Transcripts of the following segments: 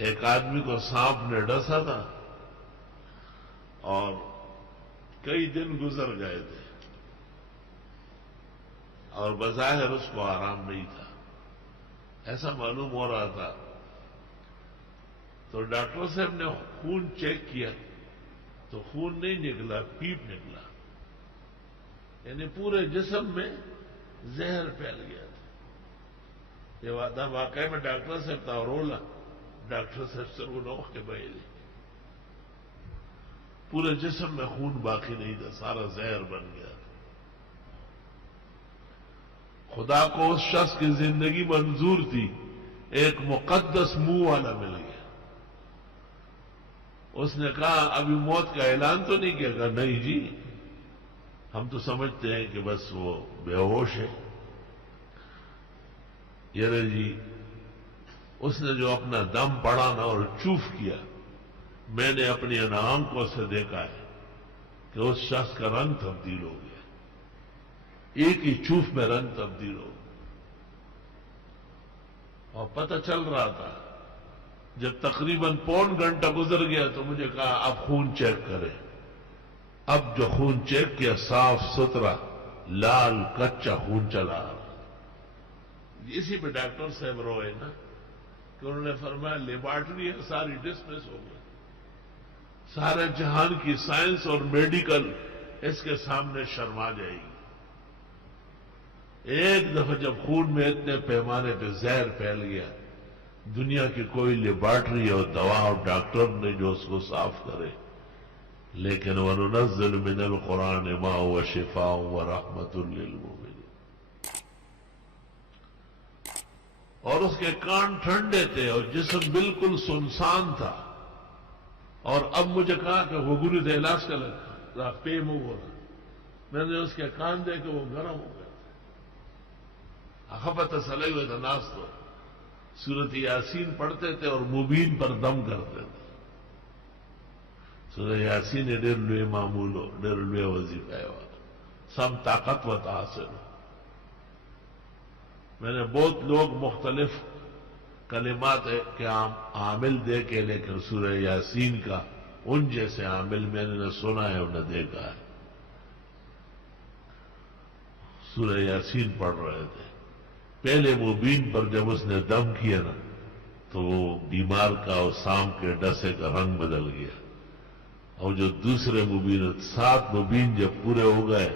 ایک آدمی کو سانپ نے ڈسا تھا اور کئی دن گزر گئے تھے اور بظاہر اس کو آرام نہیں تھا، ایسا معلوم ہو رہا تھا۔ تو ڈاکٹر صاحب نے خون چیک کیا تو خون نہیں نکلا، پیپ نکلا، یعنی پورے جسم میں زہر پھیل گیا تھا۔ یہ وعدہ واقعی میں ڈاکٹر صاحب تھا رولا ڈاکٹر صاحب سے وہ نوخ کے بھائی پورے جسم میں خون باقی نہیں تھا، سارا زہر بن گیا تھا۔ خدا کو اس شخص کی زندگی منظور تھی، ایک مقدس منہ والا مل گیا۔ اس نے کہا ابھی موت کا اعلان تو نہیں کیا؟ کہا نہیں جی، ہم تو سمجھتے ہیں کہ بس وہ بے ہوش ہے۔ یار جی اس نے جو اپنا دم پڑا نا اور چوف کیا، میں نے اپنی ان آنکھوں سے دیکھا ہے کہ اس شخص کا رنگ تبدیل ہو گیا، ایک ہی چوف میں رنگ تبدیل ہو گیا۔ اور پتہ چل رہا تھا، جب تقریباً پون گھنٹہ گزر گیا تو مجھے کہا اب خون چیک کریں۔ اب جو خون چیک کیا صاف ستھرا لال کچا خون چلا رہا۔ اسی پہ ڈاکٹر صاحب روئے نا کہ انہوں نے فرمایا لیبارٹری ہے ساری ڈسمس ہو گئی، سارے جہان کی سائنس اور میڈیکل اس کے سامنے شرما جائے گی۔ ایک دفعہ جب خون میں اتنے پیمانے پہ زہر پھیل گیا، دنیا کی کوئی لیبارٹری اور دوا اور ڈاکٹر نہیں جو اس کو صاف کرے۔ لیکن وَنُنَزِّلُ مِنَ الْقُرْآنِ مَا هُوَ شِفَاءٌ وَرَحْمَةٌ لِّلْمُؤْمِنِينَ، اور اس کے کان ٹھنڈے تھے اور جسم بالکل سنسان تھا۔ اور اب مجھے کہا کہ وہ گری تھے علاج کا لگا پیم ہو رہا، میں نے اس کے کان دے کہ وہ گرم ہو گئے تھے، خفت سلے ہوئے تھا ناس تو سورت یاسین پڑھتے تھے اور مبین پر دم کرتے تھے۔ سورہ یاسین ډېر لوی معمول ہو، ډېر لوی وظیفہ ہے، سب طاقت و حاصل ہو۔ میں نے بہت لوگ مختلف کلمات کے عامل دیکھے، لیکن سورہ یاسین کا ان جیسے عامل میں نے نہ سنا ہے اور نہ دیکھا ہے۔ سورہ یاسین پڑھ رہے تھے، پہلے مبین پر جب اس نے دم کیا نا تو وہ بیمار کا اور سانپ کے ڈسے کا رنگ بدل گیا، اور جو دوسرے مبین 7 مبین جب پورے ہو گئے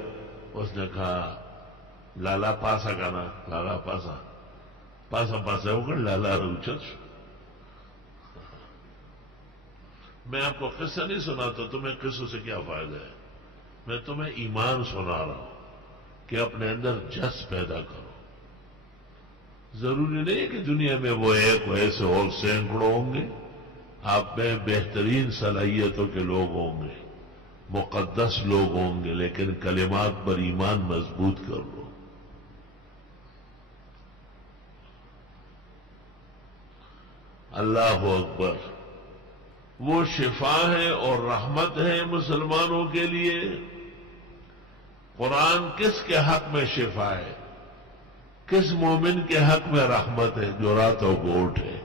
اس نے کہا لالا پاسا کا نا لالا پاسا پاسا پاسا ہو کر لالا روچت۔ میں آپ کو قصہ نہیں سناتا، تمہیں قصوں سے کیا فائدہ ہے؟ میں تمہیں ایمان سنا رہا ہوں کہ اپنے اندر جس پیدا کرو۔ ضروری نہیں کہ دنیا میں وہ ایک ایسے اور سینکڑوں ہوں گے، آپ میں بہترین صلاحیتوں کے لوگ ہوں گے، مقدس لوگ ہوں گے، لیکن کلمات پر ایمان مضبوط کر لو۔ اللہ اکبر، وہ شفا ہے اور رحمت ہے مسلمانوں کے لیے۔ قرآن کس کے حق میں شفا ہے؟ کس مومن کے حق میں رحمت ہے؟ جو راتوں کو اٹھے۔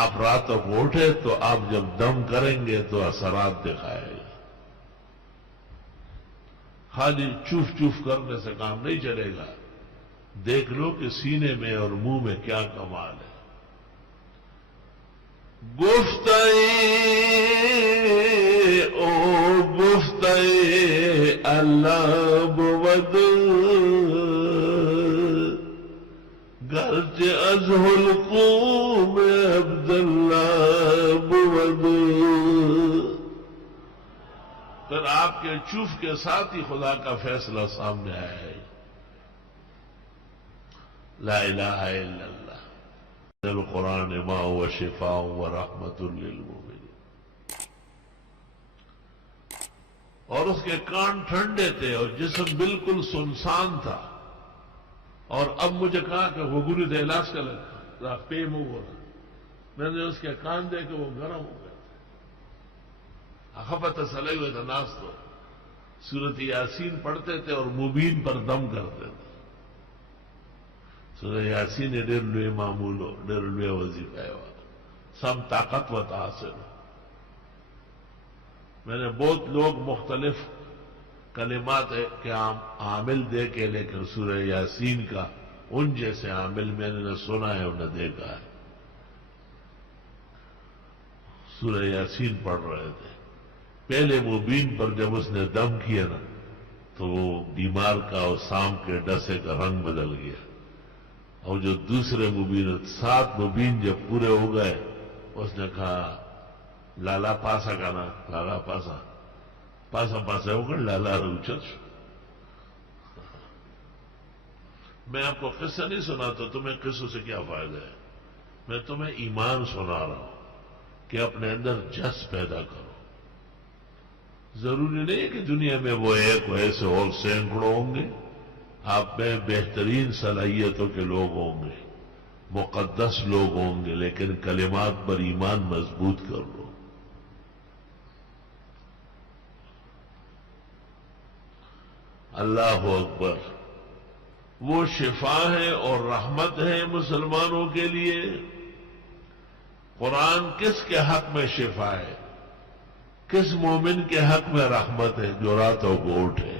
آپ راتوں کو اٹھے تو آپ جب دم کریں گے تو اثرات دکھائے گا۔ خالی چوف چوف کرنے سے کام نہیں چلے گا، دیکھ لو کہ سینے میں اور منہ میں کیا کمال ہے۔ گفتئے او گفتئے اللہ بود گرچہ از حلقوم عبداللہ بود۔ پھر آپ کے چوف کے ساتھ ہی خدا کا فیصلہ سامنے آیا ہے۔ لا الہ الا اللہ، القرآن ما هو شفاء ورحمة للمؤمنین۔ اور اس کے کان ٹھنڈے تھے اور جسم بالکل سنسان تھا۔ اور اب مجھے کہا کہ وہ گری تھے علاج کا لگا پیم ہو رہا، میں نے اس کے کان دے کہ وہ گرم ہو گئے تھے، خفت سلے ہوئے تھا ناس تو سورت یاسین پڑھتے تھے اور مبین پر دم کرتے تھے۔ سورہ یاسین ډېر لوی معمول ہو، ډېر لوی وظیفہ ہے۔ سم طاقت و تاثر. میں نے بہت لوگ مختلف کلمات کے عامل دیکھے، لیکن سورہ یاسین کا ان جیسے عامل میں نے نہ سنا ہے اور نہ دیکھا ہے. سورہ یاسین پڑھ رہے تھے، پہلے مبین پر جب اس نے دم کیا نا تو وہ بیمار کا اور سام کے ڈسے کا رنگ بدل گیا. اور جو دوسرے مبین 7 مبین جب پورے ہو گئے اس نے کہا لالا پاسا کا نا، لالا پاسا پاسا پاسا ہو کر لالا روچت. میں آپ کو قصہ نہیں سناتا، تمہیں قصوں سے کیا فائدہ ہے. میں تمہیں ایمان سنا رہا ہوں کہ اپنے اندر جس پیدا کرو. ضروری نہیں ہے کہ دنیا میں وہ ایک ایسے اور سینکڑوں ہوں گے. آپ میں بہترین صلاحیتوں کے لوگ ہوں گے، مقدس لوگ ہوں گے، لیکن کلمات پر ایمان مضبوط کر لو. اللہ اکبر. وہ شفا ہے اور رحمت ہے مسلمانوں کے لیے. قرآن کس کے حق میں شفا ہے، کس مومن کے حق میں رحمت ہے؟ جو راتوں کو اٹھے.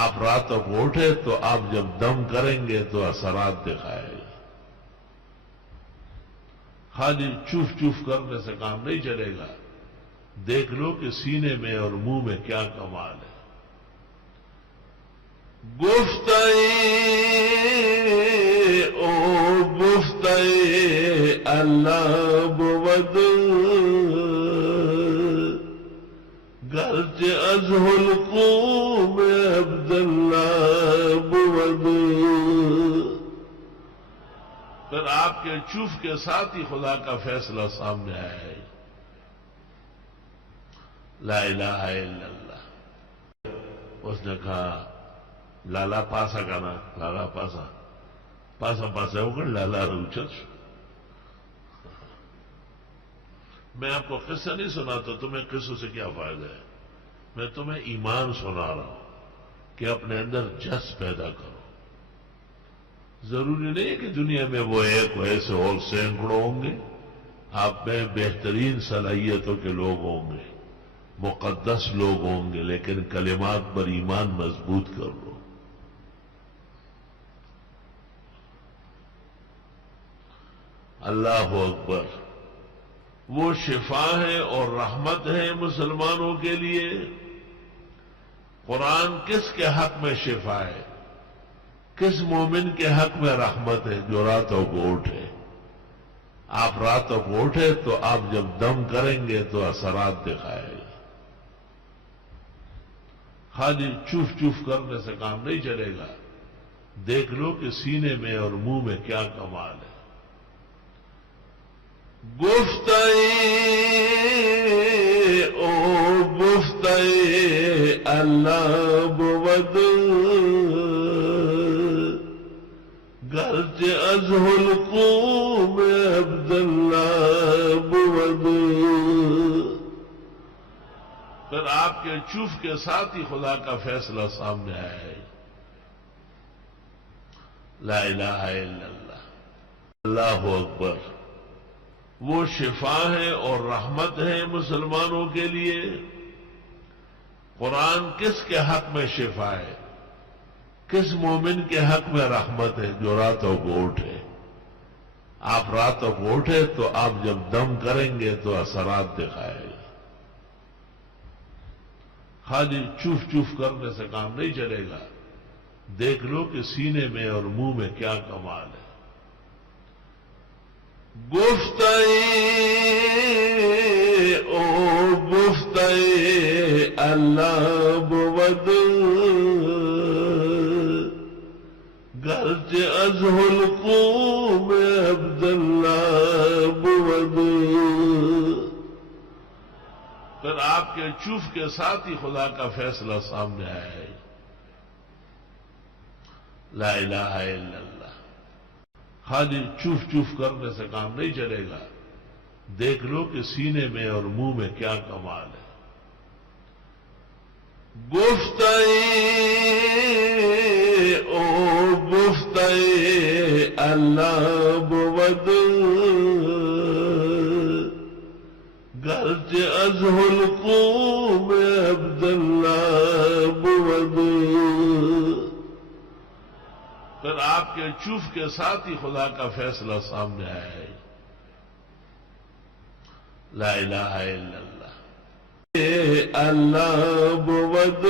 آپ راتوں کو اٹھے تو آپ جب دم کریں گے تو اثرات دکھائے گا. خالی چوف چوف کرنے سے کام نہیں چلے گا. دیکھ لو کہ سینے میں اور منہ میں کیا کمال ہے. گفتگی او گفتگی اللہ بود گرچہ از حلقوم عبداللہ بود. پھر آپ کے چوف کے ساتھ ہی خدا کا فیصلہ سامنے آیا ہے. لا الہ الا اللہ. اس نے کہا لالا پاسا کا نا، لالا پاسا پاسا پاسا ہو کر لالا روچت. میں آپ کو قصہ نہیں سناتا، تمہیں قصوں سے کیا فائدہ ہے. میں تمہیں ایمان سنا رہا ہوں کہ اپنے اندر جس پیدا کرو. ضروری نہیں ہے کہ دنیا میں وہ ایک ایسے اور سینکڑوں ہوں گے. آپ میں بہترین صلاحیتوں کے لوگ ہوں گے، مقدس لوگ ہوں گے، لیکن کلمات پر ایمان مضبوط کر لو. اللہ اکبر. وہ شفا ہے اور رحمت ہے مسلمانوں کے لیے. قرآن کس کے حق میں شفا ہے، کس مومن کے حق میں رحمت ہے؟ جو راتوں کو اٹھے. آپ راتوں کو اٹھے تو آپ جب دم کریں گے تو اثرات دکھائے گا. خالی چوف چوف کرنے سے کام نہیں چلے گا. دیکھ لو کہ سینے میں اور منہ میں کیا کمال ہے. گفتگی او گفتگی اللہ بود گرچہ از حلقوم عبداللہ بود. پھر آپ کے چوف کے ساتھ ہی خدا کا فیصلہ سامنے آیا ہے. لا الہ الا اللہ. اللہ اکبر. وہ شفا ہے اور رحمت ہے مسلمانوں کے لیے. قرآن کس کے حق میں شفا ہے، کس مومن کے حق میں رحمت ہے؟ جو راتوں کو اٹھے. آپ راتوں کو اٹھے تو آپ جب دم کریں گے تو اثرات دکھائے گا. خالی چوف چوف کرنے سے کام نہیں چلے گا. دیکھ لو کہ سینے میں اور منہ میں کیا کمال ہے. گفتگی او گفتگی اللہ بود گرچہ از حلقوم عبداللہ بود. پھر آپ کے چوف کے ساتھ ہی خدا کا فیصلہ سامنے آیا ہے. لا الہ الا اللہ. خالی چوف چوف کرنے سے کام نہیں چلے گا. دیکھ لو کہ سینے میں اور منہ میں کیا کمال ہے. گفتگی او گفتگی اللہ بود گرچہ ازہ القوم عبداللہ بود، پھر آپ کے چوف کے ساتھ ہی خدا کا فیصلہ سامنے آیا ہے. لا الہ الا اللہ. اللہ بود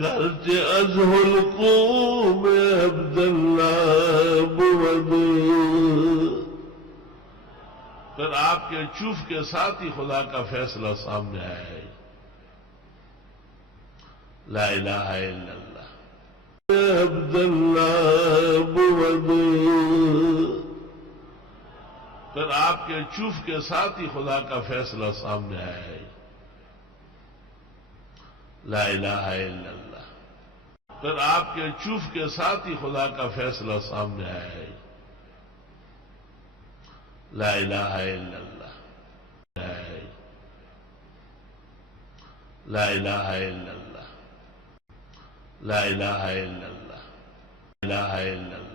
گرچہ ازہ القوم عبداللہ بود، پھر آپ کے چوف کے ساتھ ہی خدا کا فیصلہ سامنے آیا ہے. لا الہ الا اللہ. عبداللہ بود، پھر آپ کے چوف کے ساتھ ہی خدا کا فیصلہ سامنے آیا ہے. لا الہ الا اللہ. پھر آپ کے چوف کے ساتھ ہی خدا کا فیصلہ سامنے آیا ہے. لا الہ الا اللہ. لا الہ الا اللہ. لا الہ الا اللہ. لا الہ الا اللہ.